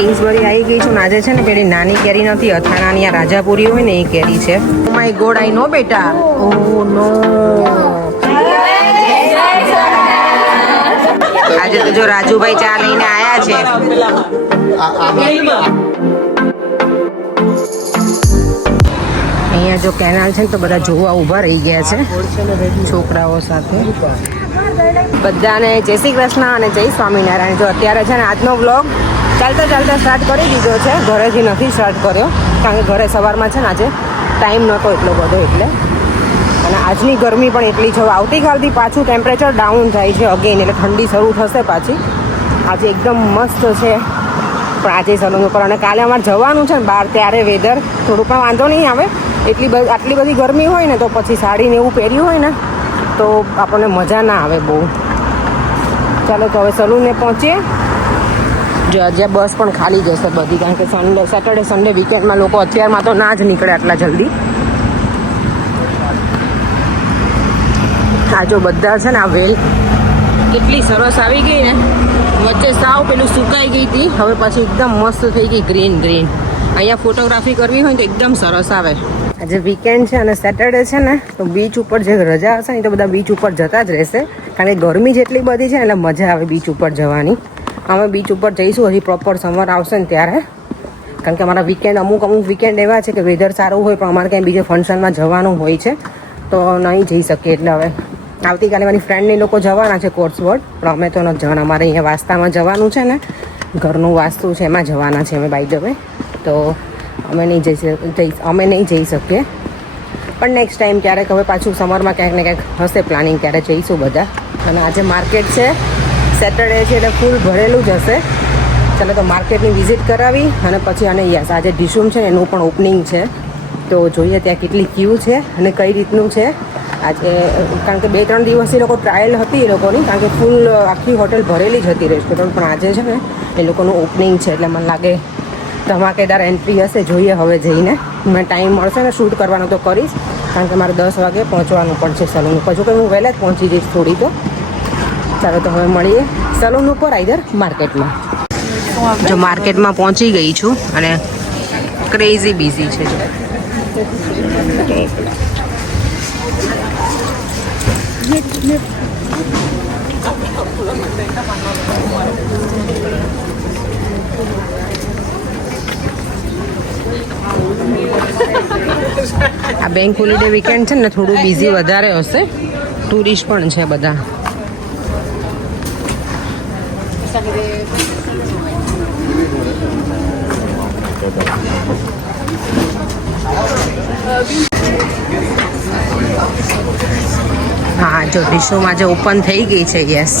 કિંગ્સબરી આવી ગઈ છું. આજે છે ને પેલી નાની કેરી નથી, અથાણાની આ રાજાપુરી હોય ને એ કેરી છે. Oh my God, I know બેટા. ઓ નો, આજે તો જો રાજુભાઈ ચા લઈને આયા છે. અહીંયા જો કેનાલ છે તો બધા જોવા ઊભા રહી ગયા છે છોકરાઓ સાથે. બધાને જય શ્રી કૃષ્ણ અને જય સ્વામિનારાયણ. જો અત્યારે છે ને આજનો વ્લોગ ચાલતા ચાલતા સ્ટાર્ટ કરી દીધો છે. ઘરેથી નથી સ્ટાર્ટ કર્યો કારણ કે ઘરે સવારમાં છે ને આજે ટાઈમ નહોતો એટલો બધો એટલે. અને આજની ગરમી પણ એટલી છે. આવતીકાલથી પાછું ટેમ્પરેચર ડાઉન થાય છે અગેન, એટલે ઠંડી શરૂ થશે પાછી. આજે એકદમ મસ્ત છે પણ આજે સલૂન ઉપર. અને કાલે અમારે જવાનું છે ને બહાર, ત્યારે વેધર થોડું પણ વાંધો નહીં આવે. આટલી બધી ગરમી હોય ને તો પછી સાડીને એવું પહેર્યું હોય ને તો આપણને મજા ના આવે બહુ. ચાલો તો હવે સલૂને પહોંચીએ. જો આજે બસ પણ ખાલી જશે બધી, કારણ કે સેટરડે સન્ડે વીકેન્ડમાં લોકો અત્યારમાં તો ના જ નીકળે આટલા જલ્દી. આ જો બધા છે ને આ વેલ કેટલી સરસ આવી ગઈ ને, વચ્ચે સાવ પેલું સુકાઈ ગઈ હતી, હવે પાછી એકદમ મસ્ત થઈ ગઈ ગ્રીન ગ્રીન. અહીંયા ફોટોગ્રાફી કરવી હોય તો એકદમ સરસ આવે. આજે વીકેન્ડ છે અને સેટરડે છે ને તો બીચ ઉપર જે રજા હશે ને તો બધા બીચ ઉપર જતા જ રહેશે, કારણ કે ગરમી જેટલી બધી છે એટલે મજા આવે બીચ ઉપર જવાની. અમે બીચ ઉપર જઈશું હજી પ્રોપર સમર આવશે ને ત્યારે, કારણ કે અમારા વીકેન્ડ અમુક વીકેન્ડ એવા છે કે વેધર સારું હોય પણ અમારે ક્યાંય બીજે ફંક્શનમાં જવાનું હોય છે તો નહીં જઈ શકીએ. એટલે હવે આવતીકાલે મારી ફ્રેન્ડને લોકો જવાના છે કોર્સવર્ડ, પણ અમે તો નથી જવાના. અમારે અહીંયા વાસ્તામાં જવાનું છે ને, ઘરનું વાસ્તુ છે એમાં જવાના છે અમે બાય ધ વે. તો અમે નહીં જઈ શકીએ પણ નેક્સ્ટ ટાઈમ ક્યારેક હવે પાછું સમરમાં ક્યાંક ને ક્યાંક હશે પ્લાનિંગ, ત્યારે જઈશું બધા. અને આજે માર્કેટ છે, સેટરડે છે એટલે ફૂલ ભરેલું જ હશે. ચાલો તો માર્કેટની વિઝિટ કરાવી અને પછી અને યસ આજે ડિશુમ છે ને એનું પણ ઓપનિંગ છે તો જોઈએ ત્યાં કેટલી ક્યુ છે અને કઈ રીતનું છે આજે. કારણ કે 2-3 દિવસથી લોકો ટ્રાયલ હતી એ લોકોની, કારણ કે ફૂલ આખી હોટેલ ભરેલી જ હતી રેસ્ટોરન્ટ. પણ આજે છે ને એ લોકોનું ઓપનિંગ છે એટલે મને લાગે ધમાકેદાર એન્ટ્રી હશે. જોઈએ હવે જઈને, મને ટાઈમ મળશે ને શૂટ કરવાનો તો કરીશ, કારણ કે મારે 10 વાગે પહોંચવાનું પણ છે સલૂન ઉપર. જો કે હું વહેલા જ પહોંચી જઈશ થોડી તો. ચાલો તો હવે મળીએ સલૂન ઉપર આઈધર માર્કેટમાં. જો માર્કેટમાં પહોંચી ગઈ છું અને ક્રેઝી બિઝી છે. આ બેંક હોલિડે વીકેન્ડ છે ને થોડું બિઝી વધારે હશે, ટુરિસ્ટ પણ છે બધા. હા જો ડિશોમાં આજે ઓપન થઈ ગઈ છે. Yes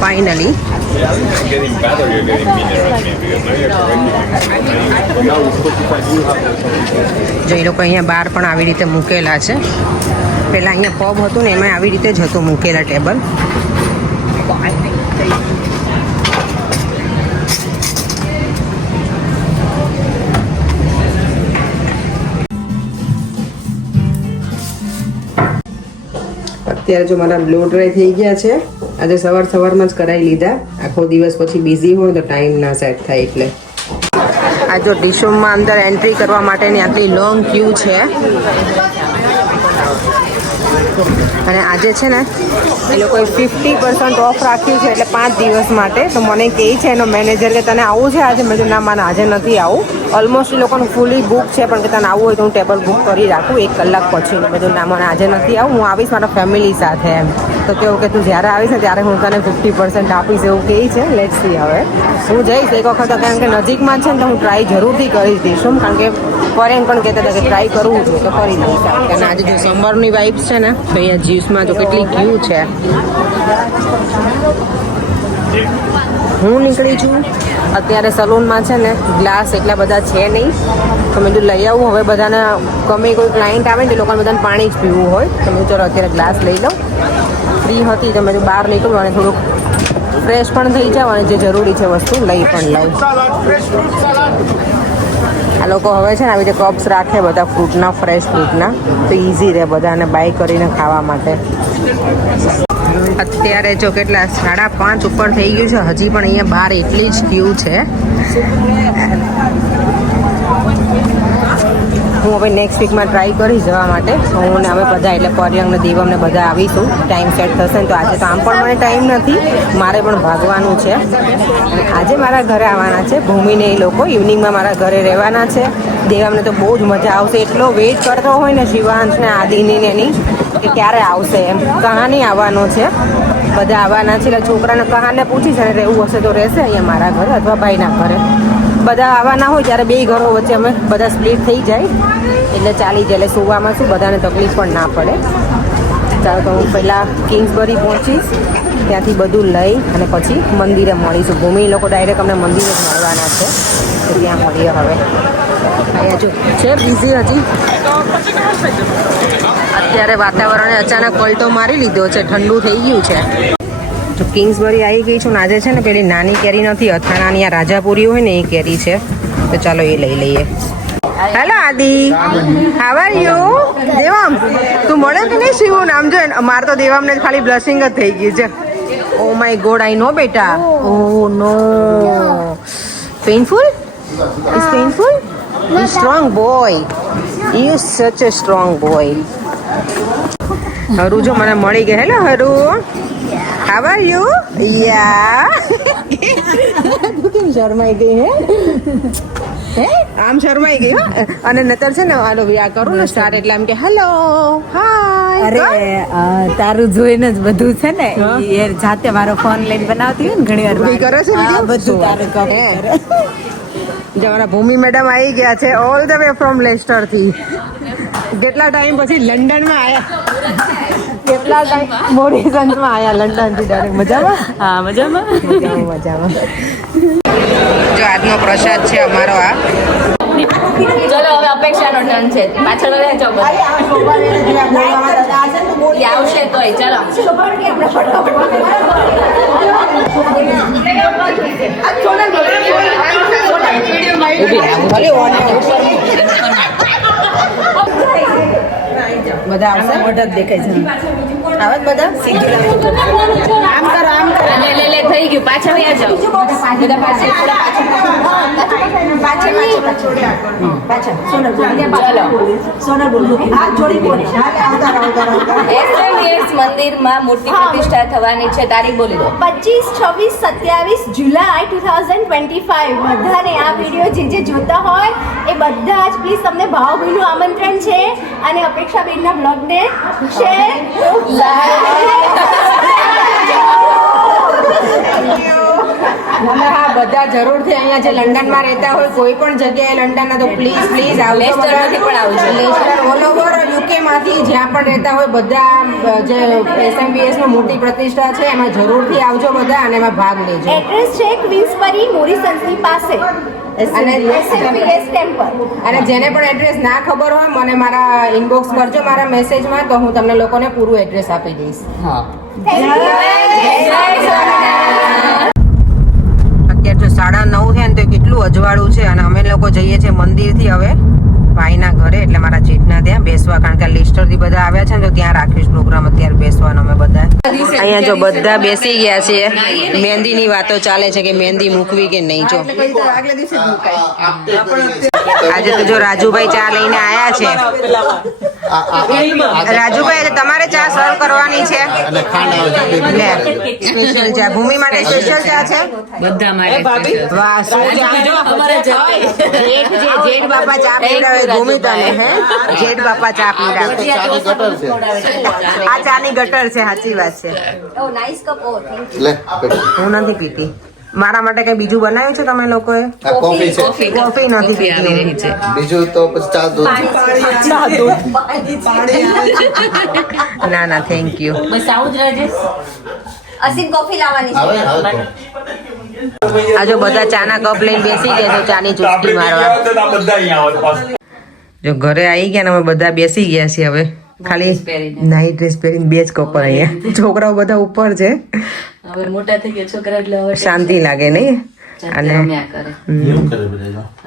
finally. જો એ લોકો અહીંયા બહાર પણ આવી રીતે મૂકેલા છે. પહેલાં અહીંયા પબ હતું ને એમાં આવી રીતે જ હતું મૂકેલા ટેબલ. અત્યારે જો મારા બ્લો ડ્રાય થઈ ગયા છે. આજે સવારમાં જ કરાવી લીધા. આખો દિવસ પછી બિઝી હોય તો ટાઈમ ના સેટ થાય એટલે. આ જો ડિશોમાં અંદર એન્ટ્રી કરવા માટેની આટલી લોંગ ક્યુ છે. અને આજે છે ને એ લોકોએ 50% ઓફ રાખ્યું છે એટલે 5 દિવસ માટે. તો મને કહે છે એનો મેનેજર કે તને આવું છે આજે? મેં ના મને આજે નથી આવું. ઓલમોસ્ટ એ લોકોનું ફૂલી બુક છે, પણ કે તને આવવું હોય તો હું ટેબલ બુક કરી રાખું 1 કલાક પછી. બધું ના મને આજે નથી આવું, હું આવીશ મારા ફેમિલી સાથે એમ. તો કેવું કે તું જ્યારે આવીશ ને ત્યારે હું તને 50% આપીશ એવું કહે છે. લેટ્સ સી હવે હું જઈશ એક વખત, કારણ કે નજીકમાં છે ને તો હું ટ્રાય જરૂરથી કરી દઈશું, કારણ કે ફોરેન પણ કહેતા હતા કે ટ્રાય કરવું જોઈએ તો કરી દઈશ. અને આજે જો સમરની વાઇબ્સ છે ને તો અહીંયા જ્યુસમાં જો કેટલી ક્યુ છે. હું નીકળી છું અત્યારે સલૂનમાં છે ને ગ્લાસ એટલા બધા છે નહીં, તો મેં જો લઈ આવું. હવે બધાને ગમે કોઈ ક્લાયન્ટ આવે ને એ લોકોને બધાને પાણી જ પીવું હોય તો મેં ચલો અત્યારે ગ્લાસ લઈ લઉં. ફ્રી હતી તો મેં જો બહાર નીકળું અને થોડુંક ફ્રેશ પણ થઈ જાવ અને જે જરૂરી છે વસ્તુ લઈ પણ લઉં. આ લોકો હવે છે ને આવી રીતે કપ્સ રાખે બધા ફ્રૂટના, ફ્રેશ ફ્રૂટના, તો ઇઝી રહે બધાને બાય કરીને ખાવા માટે. અત્યારે જો કેટલા 5:30 ઉપર થઈ ગયું છે, હજી પણ અહીંયા બહાર એટલી જ ક્યુ છે. હું હવે નેક્સ્ટ વીકમાં ટ્રાય કરીશ જવા માટે. હું ને અમે બધા એટલે પર્યંગ ને દેવમ ને બધા આવીશું. ટાઈમ સેટ થશે ને તો આજે તો આમ પણ મને ટાઈમ નથી, મારે પણ ભાગવાનું છે. અને આજે મારા ઘરે આવવાના છે ભૂમિને એ લોકો. ઇવનિંગમાં મારા ઘરે રહેવાના છે. દેવામને તો બહુ જ મજા આવશે. એટલો વેઇટ કરતો હોય ને શિવાંશ ને આદિની ને એની કે ક્યારે આવશે એમ. કહાની આવવાનો છે, બધા આવવાના છે. એટલે છોકરાને કહાને પૂછીશ અને રહેવું હશે તો રહેશે અહીંયા મારા ઘરે અથવા ભાઈના ઘરે. બધા આવવાના હોય ત્યારે બે ઘરો વચ્ચે અમે બધા સ્પ્લિટ થઈ જાય એટલે ચાલી જાય. એટલે સુવામાં શું બધાને તકલીફ પણ ના પડે. ચાલો તો હું પહેલાં કિંગ્સબરી પહોંચીશ, ત્યાંથી બધું લઈ અને પછી મંદિરે મળીશું. ભૂમિ લોકો ડાયરેક્ટ અમને મંદિરે જ મળવાના છે, તો ત્યાં મળીએ. હવે અહીંયા જો છે બિઝી હજી. અત્યારે વાતાવરણે અચાનક પલટો મારી લીધો છે, ઠંડુ થઈ ગયું છે. તો કિંગ્સબરી આવી ગઈ છું. આજે છે ને પેલી નાની કેરી નથી, અથાણાની આ રાજાપુરી હોય ને એ કેરી છે. તો ચાલો એ લઈ લઈએ. હેલો આદિ, હાવ આર યુ? દેવામ તું મળે કે નહીં? શિવું નામ જો. મારે તો દેવામને ખાલી બ્લશિંગ જ થઈ ગઈ છે. Oh my God, I know બેટા. Oh no, painful? Is painful? You strong boy, you such a strong boy. Haru જો મને મળી ગઈ. Hello Haru, how are you? Yeah તું કેમ શરમાઈ ગઈ હે? આમ શરમાઈ ગઈ હો. અને નતર છે ને આલો આ કરું ને સ્ટાર્ટ એટલે આમ કે હેલો હાય. અરે તારું જોઈને જ બધું છે ને એ જાતે મારો ફોન લઈને બનાવતી હોય ને ઘણી વાર કરે છે આ બધું તારે કરે. જવાના ભૂમિ મેડમ આવી ગયા છે all the way from Leicester થી. કેટલા ટાઈમ પછી લંડનમાં આવ્યા, કેટલા ટાઈમ મોરિસન્સમાં આવ્યા લંડન થી ડાયરેક્ટ. મજામાં? હા મજામાં મજામાં મજામાં. જો આજનો પ્રસાદ છે અમારો આ. ચલો હવે અપેક્ષાનો ટર્ન છે. પાછળ રહેજો બધા. એ આવશે તોય ચલો. બધા આવશે, મોઢા જ દેખાય છે. આવે જ બધા. આમ કરો આમ કરો. લે થઈ ગયું. પાછળ વ્યા જાઓ બધા. પાછળ એસએમએસ મંદિરમાં મોટી પ્રતિષ્ઠા થવાની છે. તારીખ બોલી દો. 25, 26, 27 જુલાઈ 2025. બધાને આ વિડીયો જે જોતા હોય એ બધા જ પ્લીઝ તમને ભાવભીનું આમંત્રણ છે. અને અપેક્ષાબેનના બ્લોગને શેર હા બધા જરૂરથી અહીંયા જે લંડનમાં રહેતા હોય કોઈ પણ જગ્યાએ લંડનના તો પ્લીઝ પ્લીઝ આવજો. લેસ્ટરમાંથી પણ આવજો. લેસ્ટર ઓલ ઓવર યુકે માંથી જ્યાં પણ રહેતા હોય બધા જે એસએમબીએસ નો મોટી પ્રતિષ્ઠા છે એમાં જરૂરથી આવજો બધા અને એમાં ભાગ લેજો. એડ્રેસ છે ક્વીન્સબરી મોરિસન્સની પાસે અને એસએમબીએસ ટેમ્પલ. અને જેને પણ એડ્રેસ ના ખબર હોય મને મારા ઇનબોક્સ કરજો મારા મેસેજમાં, તો હું તમને લોકોને પૂરું એડ્રેસ આપી દઈશ. હા. અત્યારે જો 9:30 છે ને તો કેટલું અજવાળું છે. અને અમે લોકો જઈએ છીએ મંદિરથી હવે ભાઈના ઘરે, એટલે મારા જેઠના ત્યાં બેસવા. કારણ કે લેસ્ટર થી બધા આવ્યા છે ને તો ત્યાં રાખ્યું પ્રોગ્રામ અત્યારે બેસવાનો. અમે બધા અહીંયા જો બધા બેસી ગયા છીએ. મહેંદીની વાતો ચાલે છે કે મહેંદી મૂકવી કે નહીં. જો આજે તો જો રાજુભાઈ ચા લઈને આયા છે. રાજુભાઈ તમારે ચા સર્વ કરવાની છે. સ્પેશિયલ ચા ભૂમિ માટે સ્પેશિયલ ચા છે. બધા માટે વાહ શું ચા. જેઠ બાપા ચા પીવડાવે ભૂમિ તને. હે જેઠ બાપા ચા પીવડાવે. આ ચાની ગટર છે. સાચી વાત છે. Oh nice cup. Oh thank you. હું નથી પીતી. મારા માટે કઈ બીજું બનાવ્યું છે તમે લોકોએ? કોફી નથી પીતી. બીજું તો પછી ચા દૂધ. ના ના થેન્ક યુ. બસ આવું જ રહેજે. અસીમ કોફી લાવવાની છે. આ જો બધા ચાના કપ લઈને બેસી ગયા તો ચાની ચુસ્કી મારવા. જો ઘરે આવી ગયા ને અમે બધા બેસી ગયા છીએ. હવે ખાલી નાઈટ ડ્રેસ પહેરીને બે જ કપર અહીંયા. છોકરાઓ બધા ઉપર છે. હવે મોટા થઈ ગયા છોકરા એટલે હવે શાંતિ લાગે નહીં. અને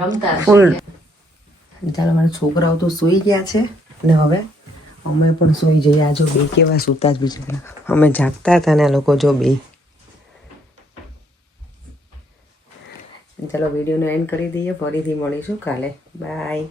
રમતા ફૂલ. ચાલો મારા છોકરાઓ તો સૂઈ ગયા છે ને હવે અમે પણ સૂઈ જઈએ. આ જો બે કેવા સૂતા જ બિચારા. અમે જાગતા હતા ને આ લોકો જો બે ચલો વિડીયોનો એન્ડ કરી દઈએ, ફરીથી મળીશું કાલે. બાય.